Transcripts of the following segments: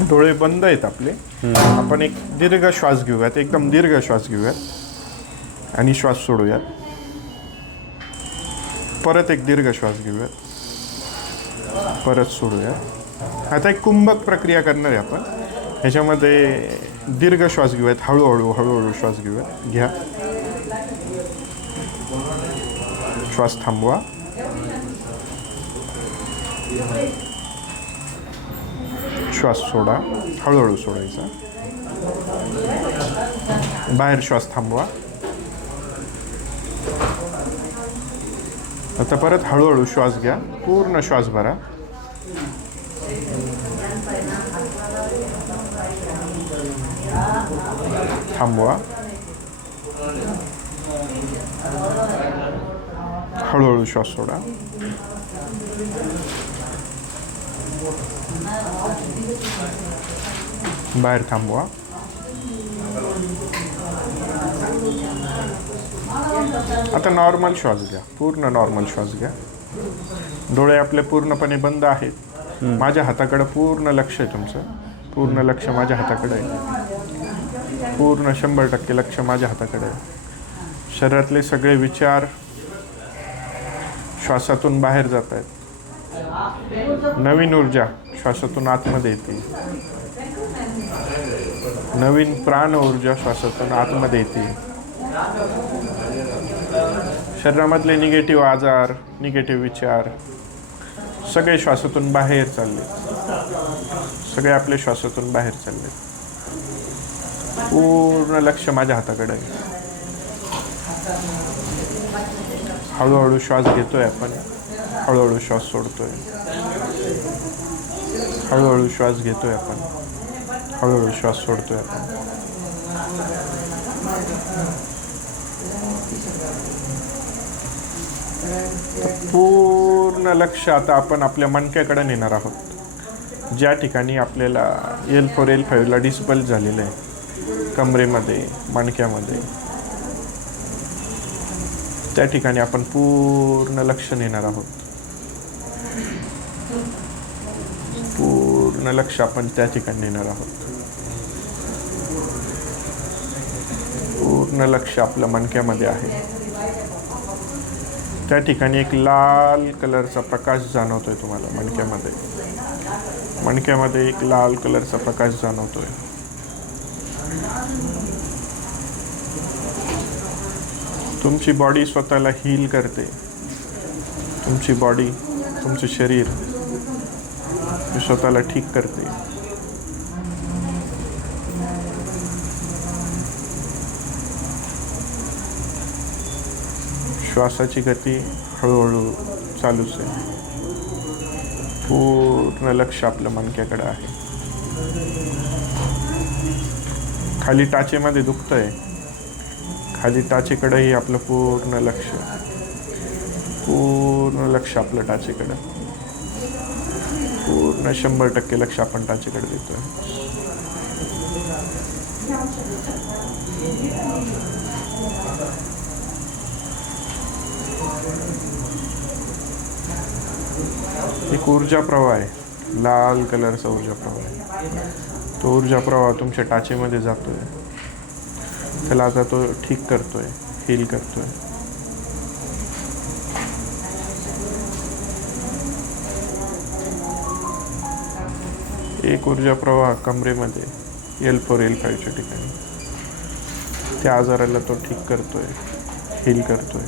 डोळे बंद आहेत आपले. आपण एक दीर्घ श्वास घेऊयात एकदम दीर्घ श्वास घेऊयात. आणि श्वास सोडूयात. परत एक दीर्घ श्वास घेऊयात. परत सोडूयात. आता एक कुंभक प्रक्रिया करणार आहे आपण. ह्याच्यामध्ये दीर्घ श्वास घेऊयात हळूहळू हळूहळू श्वास घेऊयात. घ्या. श्वास थांबवा. श्वास सोडा. हळूहळू सोडायचा. बाहेर श्वास थांबवा. आता परत हळूहळू श्वास घ्या. पूर्ण श्वास भरा. थांबवा. हळूहळू श्वास सोडा. बाहेर थांबवा आता नॉर्मल श्वास घ्या. पूर्ण नॉर्मल श्वास घ्या. डोळे आपले पूर्णपणे बंद आहेत. माझ्या हाताकडे पूर्ण लक्ष आहे तुमचं. पूर्ण लक्ष माझ्या हाताकडे आहे. पूर्ण शंभर टक्के लक्ष माझ्या हाताकडे आहे. शरीरातले सगळे विचार श्वासातून बाहेर जात आहेत. नवीन ऊर्जा. श्वासातून आतमध्ये येते. नवीन प्राण ऊर्जा श्वासातून आतमध्ये येते. शरीरामधले निगेटिव्ह आजार निगेटिव्ह विचार सगळे श्वासातून बाहेर चालले. सगळे आपले श्वासातून बाहेर चालले. पूर्ण लक्ष माझ्या हाताकडे हळूहळू श्वास घेतोय आपण. हळूहळू श्वास सोडतोय. हळूहळू श्वास घेतो आहे आपण. हळूहळू श्वास सोडतो आहे आपण. पूर्ण लक्ष आता आपण आपल्या मणक्याकडे नेणार आहोत. ज्या ठिकाणी आपल्याला एल फोर एल फाईव्हला डिस्पल झालेलं आहे. कमरेमध्ये मणक्यामध्ये. त्या ठिकाणी आपण पूर्ण लक्ष नेणार आहोत. पूर्ण लक्ष आपण त्या ठिकाणी नेणार आहोत. पूर्ण लक्ष आपल्या मणक्यामध्ये आहे. त्या ठिकाणी एक लाल कलरचा प्रकाश जाणवतोय तुम्हाला मणक्यामध्ये. मणक्यामध्ये एक लाल कलरचा प्रकाश जाणवतोय. तुमची बॉडी स्वतःला हील करते. तुमची बॉडी तुमचं शरीर हे स्वतःला ठीक करते. श्वासाची गती हळूहळू चालूच आहे. पूर्ण लक्ष आपलं मणक्याकडे आहे. खाली टाचेमध्ये दुखतंय. खाली टाचेकडेही आपलं पूर्ण लक्ष. पूर्ण लक्ष आपलं टाचेकडं. पूर्ण शंभर टक्के लक्ष आपण टाचेकडे देतोय. एक ऊर्जा प्रवाह आहे. लाल कलरचा ऊर्जा प्रवाह आहे. तो ऊर्जा प्रवाह तुमच्या टाचेमध्ये जातोय. त्याला आता तो ठीक करतोय हील करतोय. एक ऊर्जा प्रवाह कमरेमध्ये एल फोर एल फाईव्हच्या ठिकाणी. त्या आजाराला तो ठीक करतोय हील करतोय.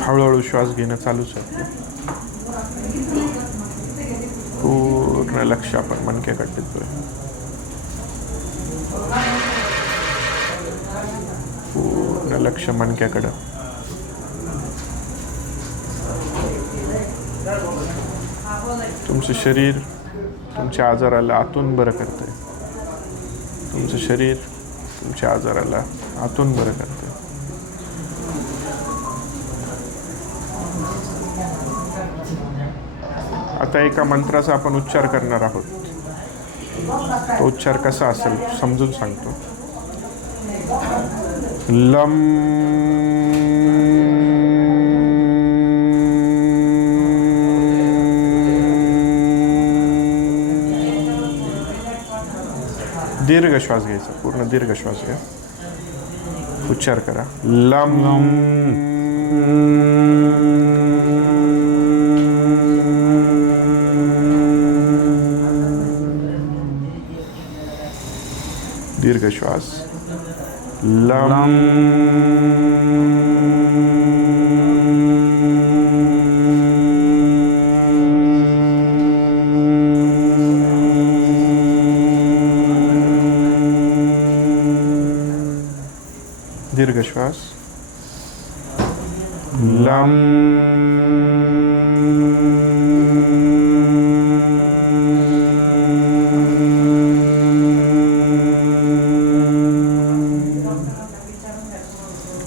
हळूहळू श्वास घेणं चालूच आहे पूर्ण लक्ष आपण मणक्याकडे देतोय. पूर्ण लक्ष मणक्याकडं. तुमचं शरीर तुमच्या आजाराला आतून बरं करते तुमचं शरीर तुमच्या आजाराला आतून बरं करते आता एका मंत्राचा आपण उच्चार करणार आहोत. तो उच्चार कसा असेल समजून सांगतो. लम दीर्घ श्वास घ्यायचा पूर्ण दीर्घ श्वास घ्या. उच्चार करा. लम. दीर्घ श्वास लम. दीर्घ श्वास. लम.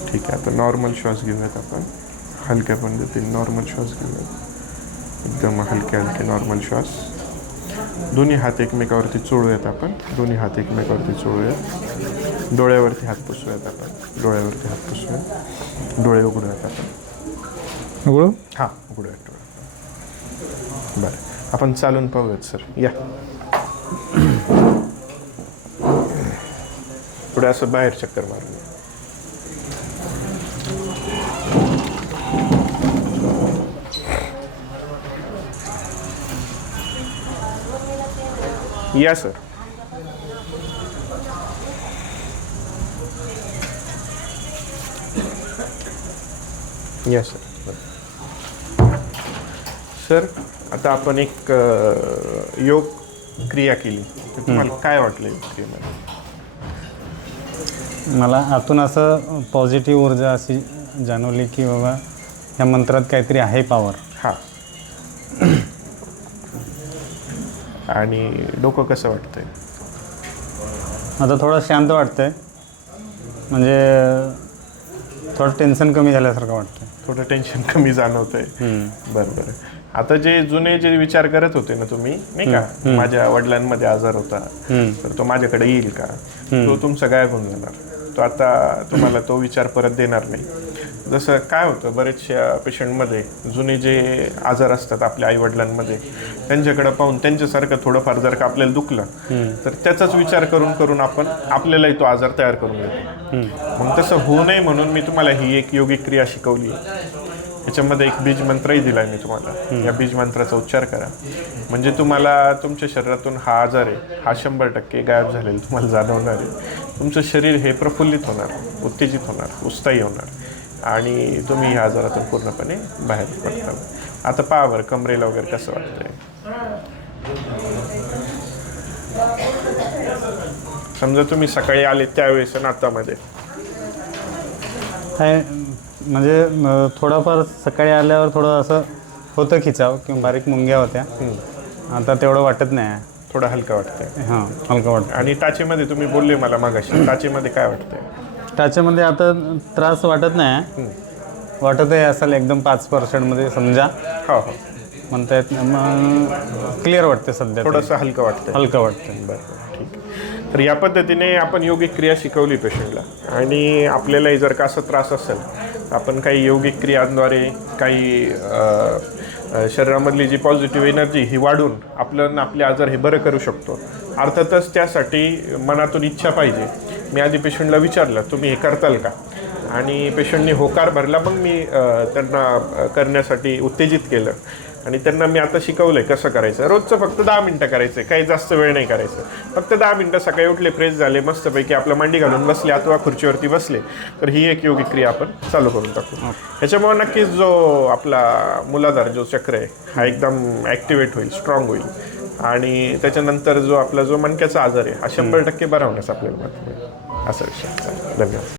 ठीक आहे आता नॉर्मल श्वास घेऊयात आपण. हलक्या पद्धतीने नॉर्मल श्वास घेऊयात. एकदम हलके हलके नॉर्मल श्वास. दोन्ही हात एकमेकावरती चोळूयात आपण. दोन्ही हात एकमेकावरती चोळूयात. डोळ्यावरती हात पुसूयात आपण. डोळ्यावरती हात पुसूयात. डोळे उघडूयात आपण. उघडू? हां उघडूयात डोळे. बरं. आपण चालून पाहूयात सर. या. पुढे असं बाहेर चक्कर मारून. या. या सर. या सर. सर आता आपण एक अ, योग क्रिया केली. तर तुम्हाला काय वाटलं योग क्रियेमध्ये? मला आतून असं पॉझिटिव्ह ऊर्जा अशी जाणवली की बाबा ह्या मंत्रात काहीतरी आहे पॉवर हां. आणि डोकं कसं वाटतंय? आता थोडं शांत वाटतंय. म्हणजे थोडं टेन्शन कमी झाल्यासारखं वाटतंय. थोडं टेन्शन कमी जाणवतंय. बरं बरं आता जे जुने जे विचार करत होते ना तुम्ही नाही का? माझ्या वडिलांमध्ये आजार होता. तर तो माझ्याकडे येईल का? तो तुमचा गायब होऊन जाणार. तो आता तुम्हाला तो विचार परत देणार नाही. जसं काय होतं बरेचशा पेशंटमध्ये जुने जे आजार असतात आपल्या आई वडिलांमध्ये त्यांच्याकडे पाहून त्यांच्यासारखं थोडंफार जर का आपल्याला दुखलं तर त्याचाच विचार करून करून आपण आपल्यालाही तो आजार तयार करून घेतो मग तसं होऊ नये म्हणून मी तुम्हाला ही एक योगिक क्रिया शिकवली याच्यामध्ये एक बीज मंत्रही दिलाय मी तुम्हाला. या बीज मंत्राचा उच्चार करा. म्हणजे तुम्हाला तुमच्या शरीरातून हा आजार आहे हा शंभर टक्के गायब झालेला तुम्हाला जाणवणार आहे. तुमचं शरीर हे प्रफुल्लित होणार उत्तेजित होणार उत्साही होणार. आणि तुम्ही ह्या आजारातून पूर्णपणे बाहेर पडताल आता पहा बरं कमरेला वगैरे कसं वाटतंय? समजा तुम्ही सकाळी आले त्यावेळेस आणि आतामध्ये. काय म्हणजे थोडंफार सकाळी आल्यावर थोडं असं होतं खिचाव किंवा बारीक मुंग्या होत्या. आता तेवढं वाटत नाही. थोडं हलकं वाटतंय. हां हलकं वाटतं आणि टाचेमध्ये तुम्ही बोलले मला मागाशी टाचेमध्ये काय वाटतंय? त्याच्यामध्ये आता त्रास वाटत नाही. वाटत आहे असेल एकदम पाच पर्सेंटमध्ये समजा. हो हो. म्हणता येत नाही. मग क्लिअर वाटते सध्या. थोडंसं हलकं वाटतंय. हलकं वाटतं बरं बरं ठीक तर या पद्धतीने आपण योगिक क्रिया शिकवली पेशंटला. आणि आपल्यालाही जर का असा त्रास असेल तर आपण काही योगिक क्रियांद्वारे काही अ, अ, शरीरामधली जी पॉझिटिव्ह एनर्जी ही वाढून आपलं आणि आपले आजार हे बरं करू शकतो. अर्थातच त्यासाठी मनातून इच्छा पाहिजे. मी आधी पेशंटला विचारलं तुम्ही हे करताल का? आणि पेशंटने होकार भरला मग मी त्यांना करण्यासाठी उत्तेजित केलं. आणि त्यांना मी आता शिकवलंय कसं करायचं. रोजचं फक्त दहा मिनटं करायचं काही जास्त वेळ नाही करायचं. फक्त दहा मिनटं सकाळी उठले फ्रेश झाले मस्तपैकी आपलं मांडी घालून बसले अथवा खुर्चीवरती बसले तर ही एक योगिक क्रिया आपण चालू करून टाकू. ह्याच्यामुळे नक्कीच जो आपला मुलाधार जो चक्र आहे हा एकदम ॲक्टिवेट होईल स्ट्रॉंग होईल. आणि त्याच्यानंतर जो आपला जो मणक्याचा आजार आहे हा शंभर टक्के बरा होण्यास आपल्याला मदत होईल. असा विषय धन्यवाद.